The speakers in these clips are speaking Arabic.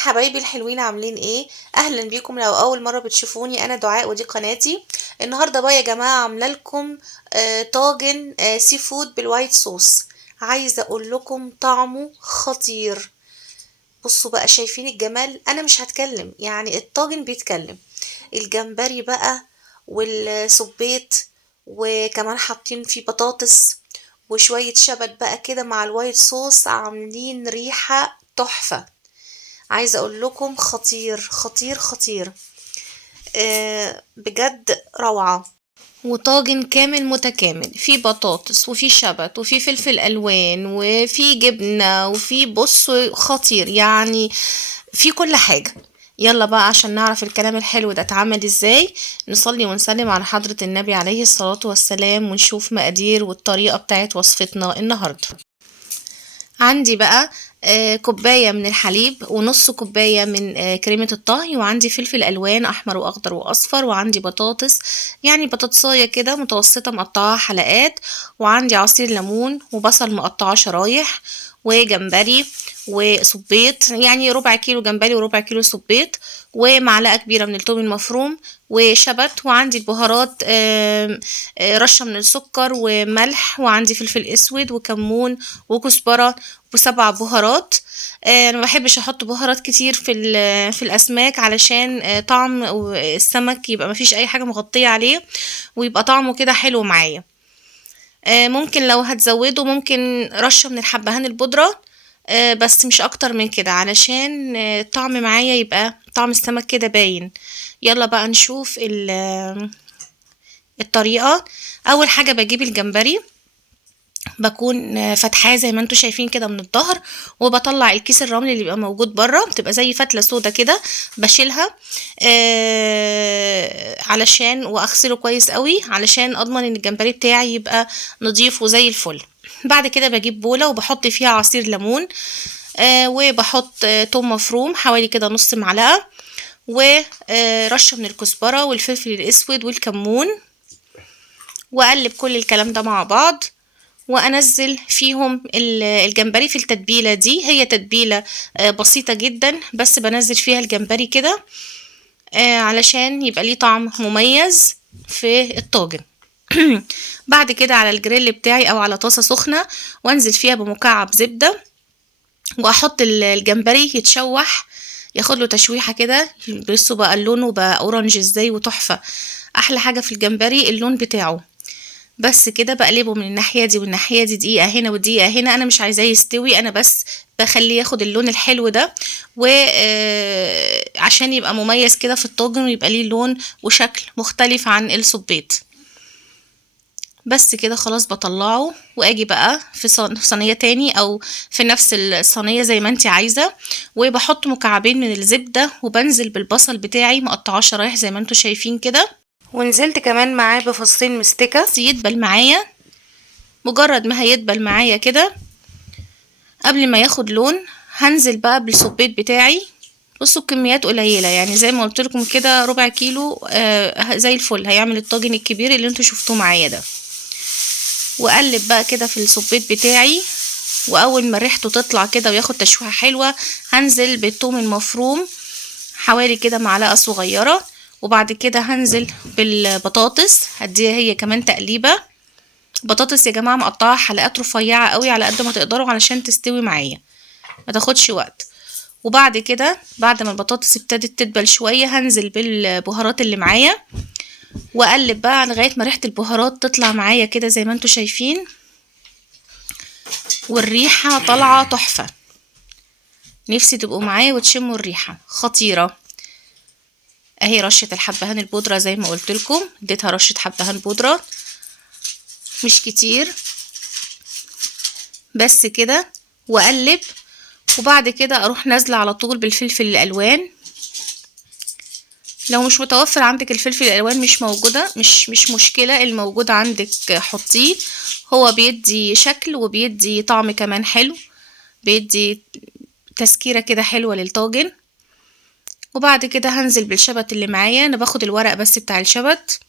حبايبي الحلوين عاملين ايه؟ اهلا بيكم. لو اول مره بتشوفوني انا دعاء ودي قناتي. النهارده بقى يا جماعه عامله لكم طاجن سي فود بالوايت صوص. عايزه اقول لكم طعمه خطير. بصوا بقى، شايفين الجمال؟ انا مش هتكلم، يعني الطاجن بيتكلم. الجمبري بقى والسبيط، وكمان حاطين فيه بطاطس وشويه شبت بقى كده مع الوايت صوص، عاملين ريحه تحفه. عايزة اقول لكم خطير خطير خطير. بجد روعة. وطاجن كامل متكامل، فيه بطاطس وفيه شبت وفيه فلفل الوان وفيه جبنة وفيه بص خطير يعني، فيه كل حاجة. يلا بقى عشان نعرف الكلام الحلو ده اتعمل ازاي، نصلي ونسلم على حضرة النبي عليه الصلاة والسلام ونشوف مقادير والطريقة بتاعت وصفتنا النهاردة. عندي بقى كوباية من الحليب ونص كوباية من كريمة الطهي، وعندي فلفل ألوان أحمر وأخضر وأصفر، وعندي بطاطس يعني بطاطساية كده متوسطة مقطعة حلقات، وعندي عصير ليمون وبصل مقطعة شرايح، وجمبري وصبيط يعني ربع كيلو جمبري وربع كيلو صبيط، ومعلقة كبيرة من الثوم المفروم وشبت، وعندي البهارات رشة من السكر وملح، وعندي فلفل اسود وكمون وكزبرة وسبع بهارات. انا ما بحبش احط بهارات كتير في الاسماك علشان طعم السمك يبقى ما فيش اي حاجة مغطية عليه، ويبقى طعمه كده حلو معايا. ممكن لو هتزوده ممكن رشة من الحبهان البودرة، بس مش اكتر من كده علشان الطعم معايا يبقى طعم السمك كده باين. يلا بقى نشوف الطريقة. اول حاجة بجيب الجمبري، بكون فتحاه زي ما انتوا شايفين كده من الظهر، وبطلع الكيس الرمل اللي بيبقى موجود بره، بتبقى زي فتله سودا كده، بشيلها علشان واغسله كويس قوي علشان اضمن ان الجمبري بتاعي يبقى نضيف وزي الفل. بعد كده بجيب بوله وبحط فيها عصير ليمون، وبحط توم مفروم حوالي كده نص معلقه، ورشه من الكزبره والفلفل الاسود والكمون، واقلب كل الكلام ده مع بعض، وانزل فيهم الجمبري في التتبيله دي. هي تتبيله بسيطه جدا، بس بنزل فيها الجمبري كده علشان يبقى ليه طعم مميز في الطاجن. بعد كده على الجريل بتاعي او على طاسه سخنه، وانزل فيها بمكعب زبده، واحط الجمبري يتشوح، ياخد له تشويحه كده. بصوا بقى لونه بقى اورنج ازاي وتحفه. احلى حاجه في الجمبري اللون بتاعه. بس كده بقلبه من الناحية دي والناحية دي، دقيقة هنا ودقيقة هنا، انا مش عايزاه يستوي، انا بس بخليه ياخد اللون الحلو ده، وعشان يبقى مميز كده في الطاجن ويبقى ليه لون وشكل مختلف عن السبيط. بس كده خلاص بطلعه، واجي بقى في صينية تاني او في نفس الصينية زي ما انت عايزة، وبحط مكعبين من الزبدة، وبنزل بالبصل بتاعي مقطعاه شرايح زي ما انتوا شايفين كده، ونزلت كمان معاه بفصين مستكة يدبل معايا. مجرد ما هيدبل معايا كده قبل ما ياخد لون، هنزل بقى بالصبيط بتاعي. بصوا بكميات قليلة، يعني زي ما قلت لكم كده ربع كيلو زي الفل هيعمل الطاجن الكبير اللي انتوا شفتوه معايا ده. واقلب بقى كده في الصبيط بتاعي، واول ما ريحته تطلع كده وياخد تشويحة حلوة، هنزل بالثوم المفروم حوالي كده معلقة صغيرة، وبعد كده هنزل بالبطاطس هديها هي كمان تقليبة. بطاطس يا جماعة مقطعة حلقات رفيعة قوي على قد ما تقدروا علشان تستوي معايا، ما تاخدش وقت. وبعد كده بعد ما البطاطس ابتدت تدبل شوية، هنزل بالبهارات اللي معايا، واقلب بقى لغاية ما ريحة البهارات تطلع معايا كده زي ما انتوا شايفين، والريحة طالعة تحفة. نفسي تبقوا معايا وتشموا الريحة خطيرة. اهي رشة الحبهان البودرة زي ما قلت لكم، اديتها رشة حبهان بودرة مش كتير، بس كده واقلب. وبعد كده اروح نازله على طول بالفلفل الالوان. لو مش متوفر عندك الفلفل الالوان مش موجوده، مش مشكله، الموجود عندك حطيه، هو بيدي شكل وبيدي طعم كمان حلو، بيدي تسكيره كده حلوه للطاجن. وبعد كده هنزل بالشبت اللي معايا، انا باخد الورق بس بتاع الشبت.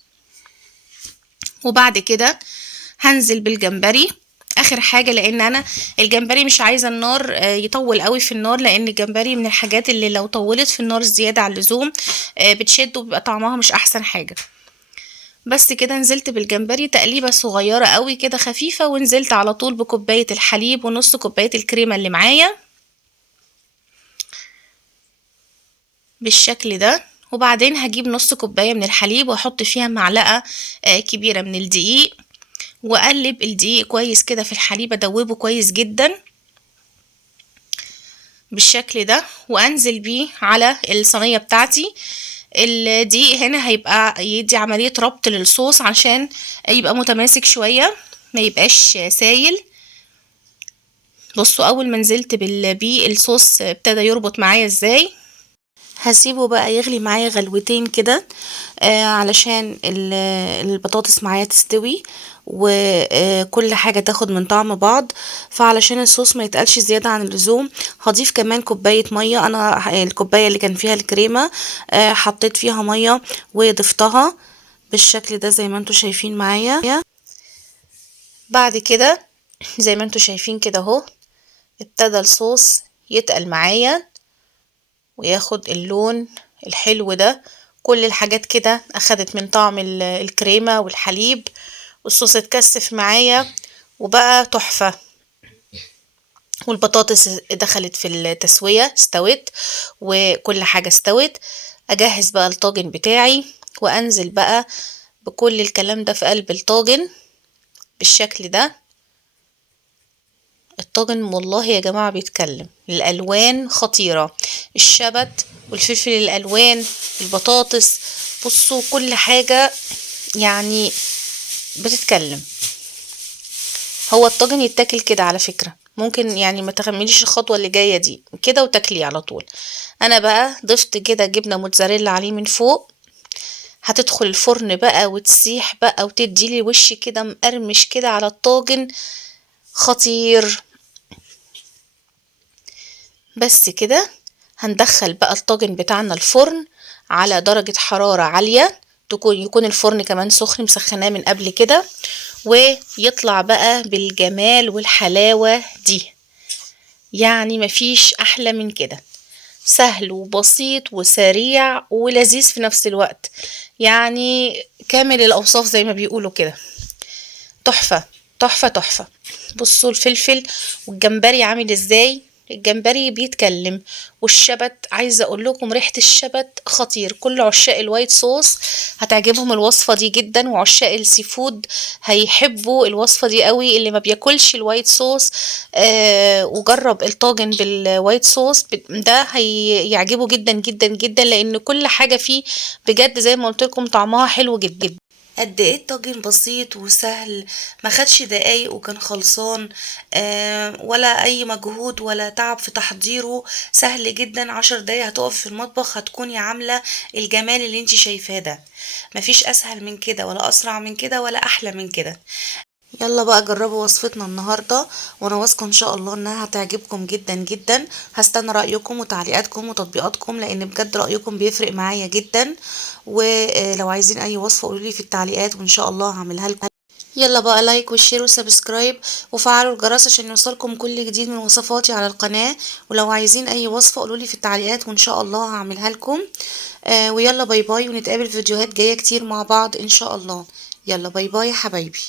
وبعد كده هنزل بالجمبري، اخر حاجة، لان انا الجمبري مش عايزة النار يطول قوي في النار، لان الجمبري من الحاجات اللي لو طولت في النار زيادة عن اللزوم بتشد وبيبقى طعمها مش احسن حاجة. بس كده نزلت بالجمبري تقليبة صغيرة قوي كده خفيفة، ونزلت على طول بكوباية الحليب ونص كوباية الكريمة اللي معايا بالشكل ده. وبعدين هجيب نص كوباية من الحليب واحط فيها معلقة كبيرة من الدقيق، واقلب الدقيق كويس كده في الحليب، ادوبه كويس جدا بالشكل ده، وانزل بيه على الصينية بتاعتي. الدقيق هنا هيبقى يدي عملية ربط للصوص عشان يبقى متماسك شوية، ما يبقاش سايل. بصوا اول ما نزلت بيه الصوص ابتدى يربط معايا ازاي. هسيبه بقى يغلي معايا غلوتين كده علشان البطاطس معايا تستوي وكل حاجة تاخد من طعم بعض. فعلشان الصوص ما يتقلش زيادة عن اللزوم هضيف كمان كوباية مية. انا الكوباية اللي كان فيها الكريمة حطيت فيها مية وضفتها بالشكل ده زي ما انتوا شايفين معايا. بعد كده زي ما انتوا شايفين كده اهو ابتدى الصوص يتقل معايا وياخد اللون الحلو ده. كل الحاجات كده اخدت من طعم الكريمة والحليب، والصوص اتكثف معايا وبقى تحفة. والبطاطس دخلت في التسوية استوت وكل حاجة استوت. اجهز بقى الطاجن بتاعي وانزل بقى بكل الكلام ده في قلب الطاجن بالشكل ده. الطاجن والله يا جماعة بيتكلم، الألوان خطيرة، الشبت والفلفل الألوان، البطاطس، بصوا كل حاجة يعني بتتكلم. هو الطاجن يتاكل كده على فكرة، ممكن يعني ما تخمنيش الخطوة اللي جاية دي كده وتاكليه على طول. انا بقى ضفت كده جبنة موتزاريلا عليه من فوق، هتدخل الفرن بقى وتسيح بقى وتديلي وش كده مقرمش كده على الطاجن خطير. بس كده هندخل بقى الطاجن بتاعنا الفرن على درجة حرارة عالية، يكون الفرن كمان سخن مسخناه من قبل كده، ويطلع بقى بالجمال والحلاوة دي. يعني مفيش احلى من كده، سهل وبسيط وسريع ولذيذ في نفس الوقت، يعني كامل الاوصاف زي ما بيقولوا كده. تحفة تحفة تحفة. بصوا الفلفل والجمبري عامل ازاي، الجمبري بيتكلم، والشبت عايزة اقول لكم ريحة الشبت خطير. كل عشاق الوايت صوص هتعجبهم الوصفة دي جدا، وعشاق السي فود هيحبوا الوصفة دي قوي. اللي ما بياكلش الوايت صوص وجرب الطاجن بالوايت صوص ده هيعجبه جدا جدا جدا، لان كل حاجة فيه بجد زي ما قلت لكم طعمها حلو جدا. قد ايه الطاجن بسيط وسهل، ما خدش دقايق وكان خلصان ولا اي مجهود ولا تعب في تحضيره، سهل جدا. 10 دقايق هتقف في المطبخ هتكوني عاملة الجمال اللي انت شايفاه ده. مفيش اسهل من كده ولا اسرع من كده ولا احلى من كده. يلا بقى جربوا وصفتنا النهاردة، وانا واثقة ان شاء الله انها هتعجبكم جدا جدا. هستنى رأيكم وتعليقاتكم وتطبيقاتكم، لان بجد رأيكم بيفرق معايا جدا. ولو عايزين اي وصفة قولولي في التعليقات وان شاء الله هعملها لكم. يلا بقى لايك وشير وسبسكرايب وفعلوا الجرس عشان يوصلكم كل جديد من وصفاتي على القناة. ولو عايزين اي وصفة قولولي في التعليقات وان شاء الله هعملها لكم. ويلا باي باي، ونتقابل في فيديوهات جاية كتير مع بعض ان شاء الله. يلا باي باي يا حبايبي.